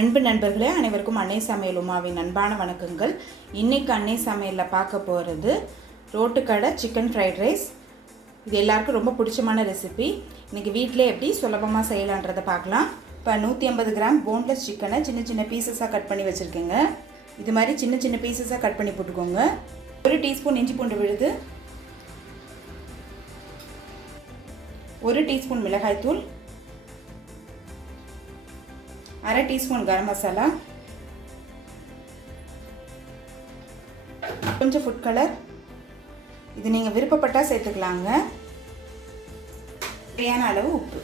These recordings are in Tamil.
அன்பு நண்பர்களே, அனைவருக்கும் அன்னை சமையல் உமாவின் அன்பான வணக்கங்கள். இன்றைக்கி அன்னை சமையலில் பார்க்க போகிறது ரோட்டுக்கடை சிக்கன் ஃப்ரைட் ரைஸ். இது எல்லாருக்கும் ரொம்ப பிடிச்சமான ரெசிபி. இன்றைக்கி வீட்டிலே எப்படி சுலபமாக செய்யலான்றதை பார்க்கலாம். இப்போ 150 கிராம் போன்லெஸ் சிக்கனை சின்ன சின்ன பீசஸாக கட் பண்ணி வச்சுருக்கேங்க. இது மாதிரி சின்ன சின்ன பீசஸாக கட் பண்ணி போட்டுக்கோங்க. 1 டீஸ்பூன் இஞ்சி பூண்டு விழுது, 1 டீஸ்பூன் மிளகாய்த்தூள், 1/2 டீஸ்பூன் கரம் மசாலா, கொஞ்சம் ஃபுட் கலர், இது நீங்கள் விருப்பப்பட்டால் சேர்த்துக்கலாங்க. தேவையான அளவு உப்பு,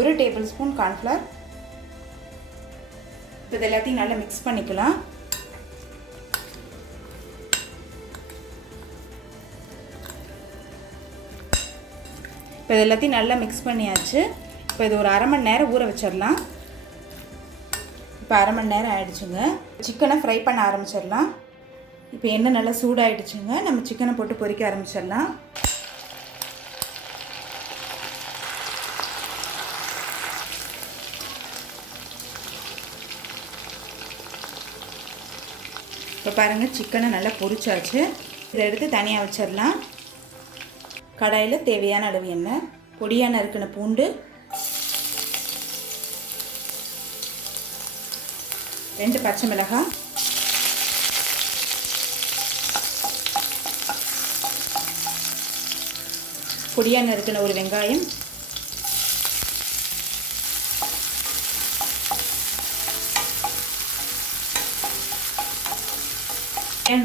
1 டேபிள் ஸ்பூன் கார்ன்ஃப்ளவர். இது எல்லாத்தையும் நல்லா மிக்ஸ் பண்ணிக்கலாம். இப்போ இது எல்லாத்தையும் நல்லா மிக்ஸ் பண்ணியாச்சு. இப்போ இது ஒரு அரை மணி நேரம் ஊற வச்சிடலாம். இப்போ அரை மணி நேரம் ஆகிடுச்சுங்க. சிக்கனை ஃப்ரை பண்ண ஆரம்பிச்சிடலாம். இப்போ எண்ணெய் நல்லா சூடாகிடுச்சுங்க. நம்ம சிக்கனை போட்டு பொரிக்க ஆரம்பிச்சிடலாம். இப்போ பாருங்கள், சிக்கனை நல்லா பொரிச்சாச்சு. இதை எடுத்து தனியாக வச்சிடலாம். கடாயில் தேவையான அளவு எண்ணெய், பொடியாக நறுக்கின பூண்டு, 2 பச்சை மிளகாய், பொடியாக நறுக்கின ஒரு வெங்காயம்,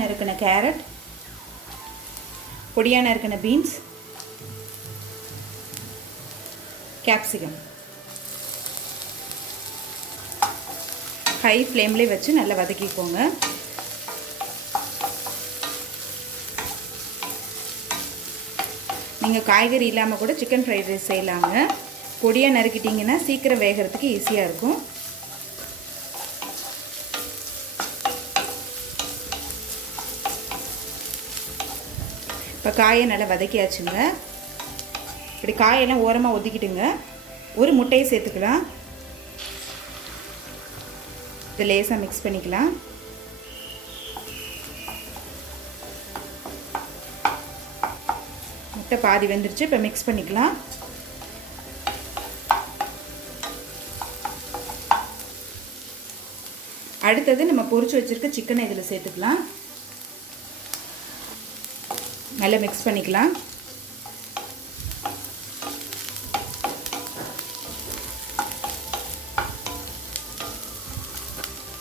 நறுக்கின கேரட், பொடியாக நறுக்கின பீன்ஸ், கேப்சிகம். ஹை ஃப்ளேம்லேயே வச்சு நல்லா வதக்கிக்கோங்க. நீங்கள் காய்கறி இல்லாமல் கூட சிக்கன் ஃப்ரைட் ரைஸ் செய்யலாங்க. பொடியாக நறுக்கிட்டிங்கன்னா சீக்கிரம் வேகிறதுக்கு ஈஸியாக இருக்கும். இப்போ காயை நல்லா வதக்கியாச்சுங்க. இப்படி காயெல்லாம் ஓரமாக ஒதுக்கிட்டுங்க. ஒரு முட்டையை சேர்த்துக்கலாம். இது லேசாக மிக்ஸ் பண்ணிக்கலாம். முட்டை பாதி வெந்துருச்சு. இப்போ மிக்ஸ் பண்ணிக்கலாம். அடுத்தது நம்ம பொரிச்சு வச்சுருக்க சிக்கனை இதில் சேர்த்துக்கலாம். நல்லா மிக்ஸ் பண்ணிக்கலாம்.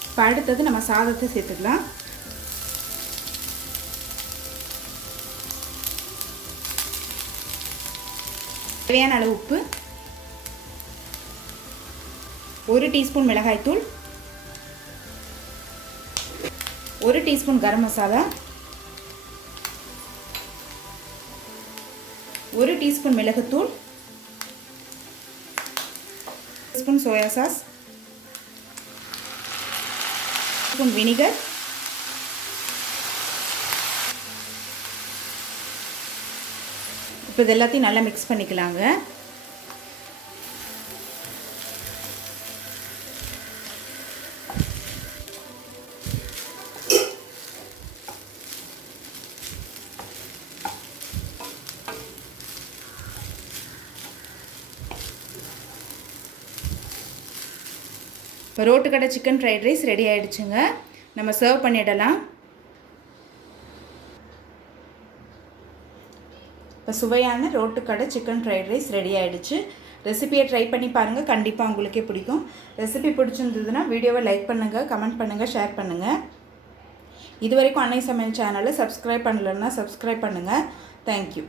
இப்போ அடுத்தது நம்ம சாதத்தை சேர்த்துக்கலாம். தேவையான அளவு உப்பு, 1 டீஸ்பூன் மிளகாய்த்தூள், 1 டீஸ்பூன் கரம் மசாலா, 1 டீஸ்பூன் மிளகுத்தூள், 1 teaspoon soya sauce, spoon vinegar, இப்போ இது எல்லாத்தையும் நல்லா மிக்ஸ் பண்ணிக்கலாங்க. இப்போ ரோட்டுக்கடை சிக்கன் ஃப்ரைட் ரைஸ் ரெடி ஆகிடுச்சுங்க. நம்ம சர்வ் பண்ணிடலாம். இப்போ சுவையான ரோட்டுக்கடை சிக்கன் ஃப்ரைட் ரைஸ் ரெடி ஆகிடுச்சு. ரெசிபியை ட்ரை பண்ணி பாருங்கள். கண்டிப்பாக உங்களுக்கே பிடிக்கும். ரெசிபி பிடிச்சிருந்ததுன்னா வீடியோவை லைக் பண்ணுங்கள், கமெண்ட் பண்ணுங்கள், ஷேர் பண்ணுங்கள். இது வரைக்கும் அன்னை சமையல் சேனலை சப்ஸ்கிரைப் பண்ணலைன்னா சப்ஸ்கிரைப் பண்ணுங்கள். தேங்க்யூ.